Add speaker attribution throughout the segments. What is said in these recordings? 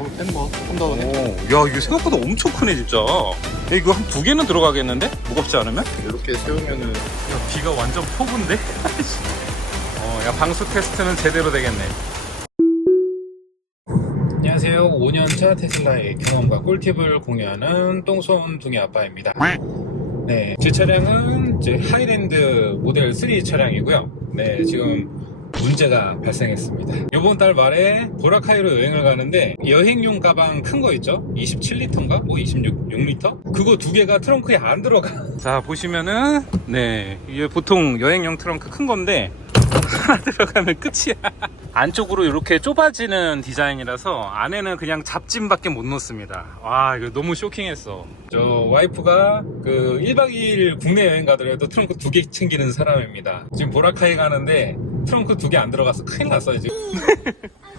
Speaker 1: 이거 뺀뭐 조금 더 해.
Speaker 2: 오, 야, 이거 생각보다 엄청 크네, 진짜. 야, 이거 한 두 개는 들어가겠는데? 무겁지 않으면?
Speaker 1: 이렇게 세우면은
Speaker 2: 야, 비가 완전 폭우인데? 어, 야, 방수 테스트는 제대로 되겠네. 안녕하세요. 5년차 테슬라의 경험과 꿀팁을 공유하는 똥손 둥이 아빠입니다. 네, 제 차량은 이제 하이랜드 모델 3 차량이고요. 네, 지금 문제가 발생했습니다. 이번 달 말에 보라카이로 여행을 가는데 여행용 가방 큰 거 있죠? 27리터인가? 뭐 26리터? 그거 두 개가 트렁크에 안 들어가. 자, 보시면은 네, 이게 보통 여행용 트렁크 큰 건데 하나 들어가면 끝이야. 안쪽으로 이렇게 좁아지는 디자인이라서 안에는 그냥 잡짐밖에 못 넣습니다. 와, 이거 너무 쇼킹했어. 저 와이프가 그 1박 2일 국내 여행 가더라도 트렁크 두 개 챙기는 사람입니다. 지금 보라카이 가는데 트렁크 두 개 안 들어가서 큰일 났어요, 지금.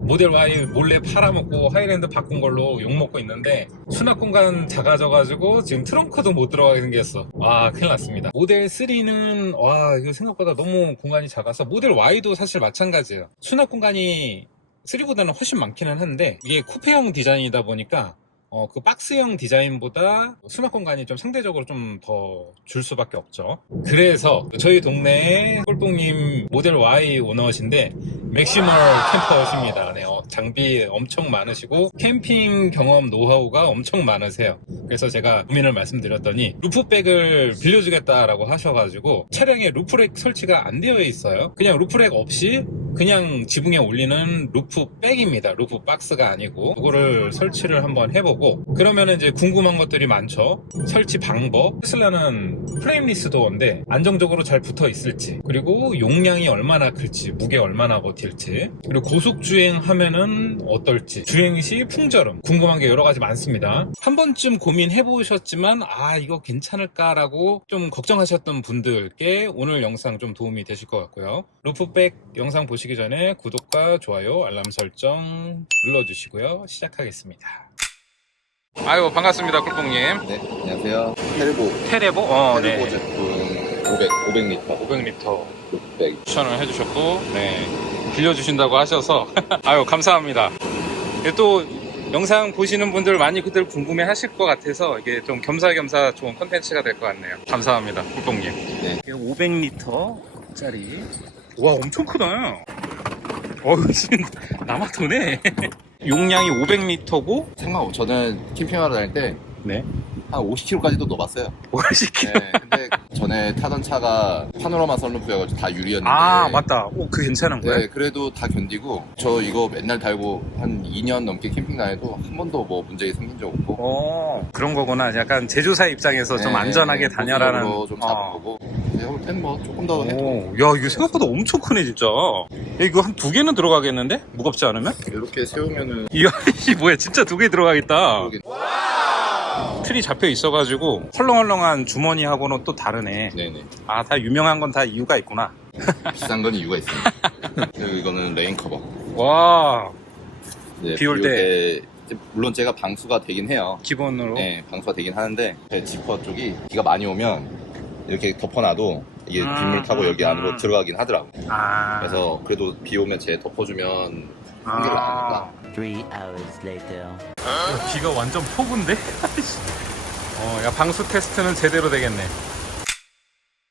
Speaker 2: 모델 Y 몰래 팔아먹고 하이랜드 바꾼 걸로 욕먹고 있는데 수납 공간 작아져가지고 지금 트렁크도 못 들어가게 생겼어. 와 큰일 났습니다. 모델 3는 와 이거 생각보다 너무 공간이 작아서 모델 Y도 사실 마찬가지예요. 수납 공간이 3보다는 훨씬 많기는 한데 이게 쿠페형 디자인이다 보니까 어, 그 박스형 디자인보다 수납 공간이 좀 상대적으로 좀 더 줄 수밖에 없죠. 그래서 저희 동네에 꼴뽕님 모델 Y 오너신데 맥시멀 캠퍼십니다. 네, 어, 장비 엄청 많으시고 캠핑 경험 노하우가 엄청 많으세요. 그래서 제가 고민을 말씀드렸더니 루프백을 빌려주겠다라고 하셔가지고 차량에 루프렉 설치가 안 되어 있어요. 그냥 루프렉 없이 그냥 지붕에 올리는 루프백입니다. 루프 박스가 아니고 그거를 설치를 한번 해보고 그러면 이제 궁금한 것들이 많죠. 설치 방법. 테슬라는 프레임리스 도어인데 안정적으로 잘 붙어 있을지 그리고 용량이 얼마나 클지 무게 얼마나 버틸지 그리고 고속 주행하면은 어떨지 주행 시 풍절음 궁금한 게 여러 가지 많습니다. 한 번쯤 고민해 보셨지만 아 이거 괜찮을까라고 좀 걱정하셨던 분들께 오늘 영상 좀 도움이 되실 것 같고요. 루프백 영상 보시기 전에 구독과 좋아요 알람 설정 눌러주시고요. 시작하겠습니다. 아유 반갑습니다 꿀뽕님.
Speaker 1: 네, 안녕하세요. 테르보
Speaker 2: 테레보? 어,
Speaker 1: 테르보 제품 500 500리터
Speaker 2: 500리터
Speaker 1: 600.
Speaker 2: 추천을 해주셨고, 네. 빌려주신다고 하셔서, 아유, 감사합니다. 이게 또, 영상 보시는 분들 많이 그들 궁금해 하실 것 같아서, 이게 좀 겸사겸사 좋은 컨텐츠가 될 것 같네요. 감사합니다. 꿀뽕님.
Speaker 1: 네.
Speaker 2: 500리터 짜리. 와, 엄청 크다. 어휴, 지금 남아도네. 용량이 500리터고,
Speaker 1: 생각 저는 캠핑하러 다닐 때 한
Speaker 2: 네.
Speaker 1: 50km까지도 넣어봤어요.
Speaker 2: 50kg.
Speaker 1: 네, 근데 전에 타던 차가 파노라마 선루프여가지고 다 유리였는데.
Speaker 2: 아, 맞다. 오, 그 괜찮은 거예요?
Speaker 1: 네, 그래도 다 견디고 저 이거 맨날 달고 한 2년 넘게 캠핑 다녀도 한 번도 뭐 문제 생긴 적 없고
Speaker 2: 어, 그런 거구나. 약간 제조사 입장에서 좀
Speaker 1: 네,
Speaker 2: 안전하게 다녀라는.
Speaker 1: 보수적으로 좀 잡은
Speaker 2: 어.
Speaker 1: 거고 내가 볼땐뭐 조금 더 해.
Speaker 2: 오, 야, 이거 생각보다 엄청 크네, 진짜. 야, 이거 한 두 개는 들어가겠는데? 무겁지 않으면?
Speaker 1: 이렇게 세우면은
Speaker 2: 이야, 이 뭐야, 진짜 두 개 들어가겠다.
Speaker 1: 모르겠-
Speaker 2: 틀이 잡혀 있어가지고, 헐렁헐렁한 주머니하고는 또 다르네.
Speaker 1: 네네
Speaker 2: 아, 다 유명한 건 다 이유가 있구나.
Speaker 1: 비싼 건 이유가 있습니다. 그리고 이거는 레인 커버.
Speaker 2: 와,
Speaker 1: 네,
Speaker 2: 비올 때.
Speaker 1: 때 이제 물론 제가 방수가 되긴 해요.
Speaker 2: 기본으로.
Speaker 1: 네, 방수가 되긴 하는데 제 지퍼 쪽이 비가 많이 오면 이렇게 덮어놔도 이게
Speaker 2: 음,
Speaker 1: 빗물 타고 여기
Speaker 2: 음,
Speaker 1: 안으로
Speaker 2: 음.
Speaker 1: 들어가긴 하더라고. 요
Speaker 2: 아.
Speaker 1: 그래서 그래도 비 오면 제 덮어주면 한계를 안
Speaker 2: 아.
Speaker 1: 하니까.
Speaker 3: Three hours later.
Speaker 2: 야, 비가 완전 폭우인데? 어, 야, 방수 테스트는 제대로 되겠네.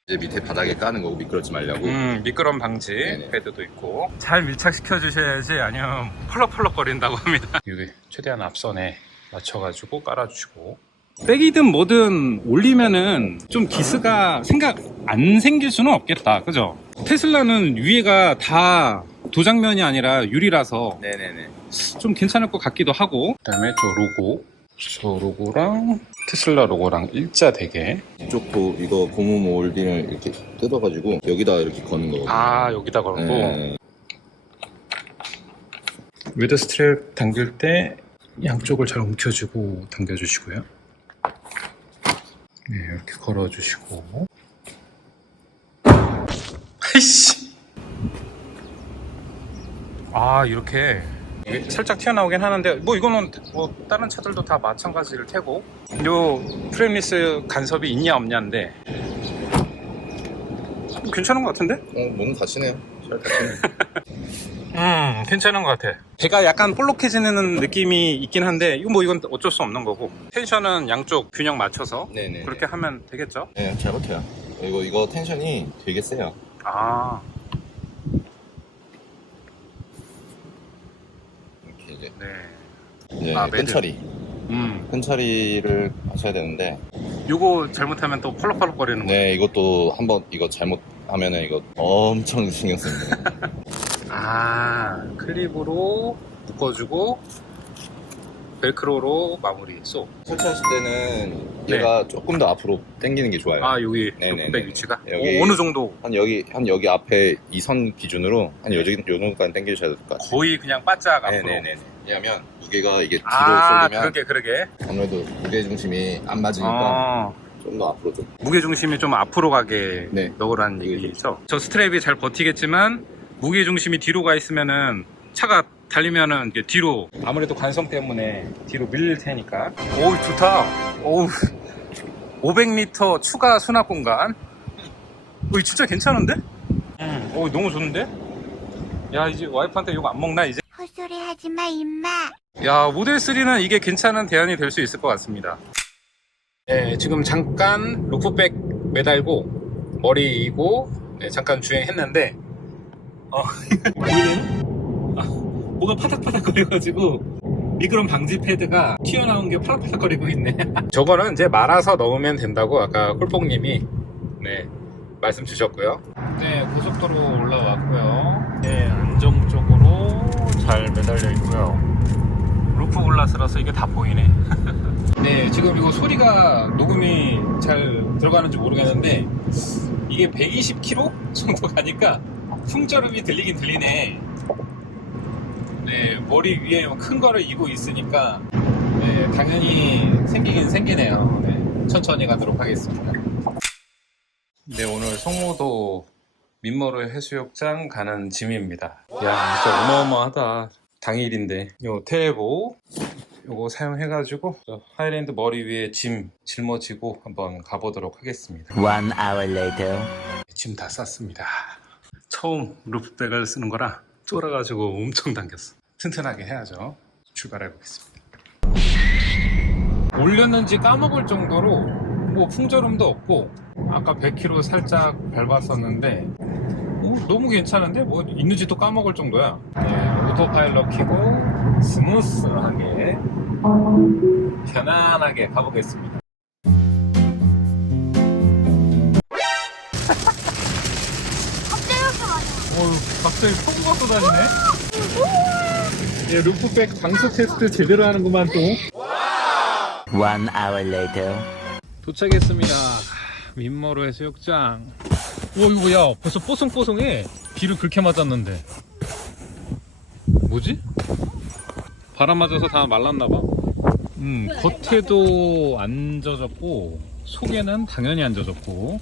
Speaker 1: 이제 밑에 바닥에 까는 거고 미끄럽지 말라고.
Speaker 2: 음, 미끄럼 방지
Speaker 1: 네네.
Speaker 2: 패드도 있고 잘 밀착시켜 주셔야지 아니면 펄럭펄럭 거린다고 합니다 여기 최대한 앞선에 맞춰가지고 깔아주시고 백이든 뭐든 올리면은 좀 기스가 생각 안 생길 수는 없겠다 그죠? 테슬라는 위에가 다 도장면이 아니라 유리라서
Speaker 1: 네네네.
Speaker 2: 좀 괜찮을 것 같기도 하고 그 다음에 저 로고 저 로고랑 테슬라 로고랑 일자 되게
Speaker 1: 이쪽도 이거 고무 몰딩을 이렇게 뜯어가지고 여기다 이렇게 거는 거거든요.
Speaker 2: 아 여기다 걸고
Speaker 1: 네.
Speaker 2: 위드 스트랩 당길 때 양쪽을 잘 움켜주고 당겨주시고요. 네, 이렇게 걸어주시고. 아이씨! 아, 이렇게. 살짝 튀어나오긴 하는데, 뭐 이거는 뭐 다른 차들도 다 마찬가지일 테고. 요 프레임리스 간섭이 있냐 없냐인데. 괜찮은 것 같은데?
Speaker 1: 어, 몸 다치네요. 잘 다치네.
Speaker 2: 음, 괜찮은 것 같아. 배가 약간 볼록해지는 느낌이 있긴 한데, 이건 뭐 이건 어쩔 수 없는 거고. 텐션은 양쪽 균형 맞춰서
Speaker 1: 네네.
Speaker 2: 그렇게 하면 되겠죠?
Speaker 1: 네, 잘 버텨요. 그리고 이거 텐션이 되게 세요.
Speaker 2: 아,
Speaker 1: 이제,
Speaker 2: 네.
Speaker 1: 이제
Speaker 2: 아, 매듭.
Speaker 1: 끈 처리.
Speaker 2: 음,
Speaker 1: 끈 처리를 하셔야 되는데,
Speaker 2: 요거 잘못하면 또 펄럭펄럭 거리는 거.
Speaker 1: 네, 이것도 한번 이거 잘못하면은 이거 엄청 신경 씁니다.
Speaker 2: 아, 클립으로 묶어주고, 벨크로로 마무리, 쏙.
Speaker 1: 설치하실 때는 얘가 조금 더 앞으로 당기는 게 좋아요.
Speaker 2: 네. 아, 여기
Speaker 1: 네네네.
Speaker 2: 백 위치가?
Speaker 1: 여기-
Speaker 2: 어, 어느 정도?
Speaker 1: 한 여기 한 여기 앞에 이 선 기준으로 한 여기 요 정도까지 당기셔야 될 것 같아요.
Speaker 2: 거의 그냥 바짝 앞으로.
Speaker 1: 네네네. 왜냐하면 무게가 이게 뒤로
Speaker 2: 아,
Speaker 1: 쏠리면
Speaker 2: 그러게, 그러게.
Speaker 1: 아무래도 무게 중심이 안 맞으니까
Speaker 2: 어,
Speaker 1: 좀 더 앞으로 좀.
Speaker 2: 무게중심이 좀 앞으로 가게
Speaker 1: 네.
Speaker 2: 넣으라는 얘기죠. 저 스트랩이 잘 버티겠지만, 무게중심이 뒤로 가 있으면은 차가 달리면은 이게 뒤로 아무래도 관성 때문에 뒤로 밀릴 테니까. 오우, 좋다. 오우. 500리터 추가 수납 공간. 오, 진짜 괜찮은데? 응. 오, 너무 좋은데? 야, 이제 와이프한테 욕 안 먹나, 이제?
Speaker 3: 헛소리 하지 마, 임마.
Speaker 2: 야, 모델 3는 이게 괜찮은 대안이 될 수 있을 것 같습니다. 네, 지금 잠깐 루프백 매달고 머리 이고 네, 잠깐 주행했는데 어, 보이네요? 아, 뭐가 파닥파닥거려가지고 미끄럼 방지 패드가 튀어나온 게 파닥파닥거리고 있네. 저거는 이제 말아서 넣으면 된다고 아까 꿀뽕님이 네 말씀 주셨고요. 네, 고속도로 올라왔고요. 네, 안정적으로 잘 매달려 있고요. 루프 글라스라서 이게 다 보이네. 네, 지금 이거 소리가 녹음이 잘 들어가는지 모르겠는데 이게 120km 정도 가니까 풍절음이 들리긴 들리네. 네, 머리 위에 큰 거를 이고 있으니까 네, 당연히 생기긴 생기네요. 네, 천천히 가도록 하겠습니다. 네, 오늘 송호도 민머루 해수욕장 가는 짐입니다. 야, 진짜 어마어마하다. 당일인데. 요 테레보 요거 사용해가지고 저 하이랜드 머리 위에 짐 짊어지고 한번 가보도록 하겠습니다.
Speaker 4: One hour later.
Speaker 2: 짐 다 쌌습니다. 처음 루프백을 쓰는 거라 쫄아가지고 엄청 당겼어. 튼튼하게 해야죠. 출발해 보겠습니다. 올렸는지 까먹을 정도로 뭐 풍절음도 없고 아까 100km 살짝 밟았었는데 어, 너무 괜찮은데 뭐 있는지도 까먹을 정도야. 네, 오토파일럿 키고 스무스하게 편안하게 가보겠습니다. 어휴, 갑자기 phong 가 쏟아지네? 예, 루프백 방수 테스트 제대로 하는구만 또.
Speaker 4: One hour later.
Speaker 2: 도착했습니다. 민머루 해수욕장. 오, 이거 야, 벌써 뽀송뽀송해. 비를 그렇게 맞았는데. 뭐지? 바람 맞아서 다 말랐나봐. 음, 겉에도 안 젖었고, 속에는 당연히 안 젖었고.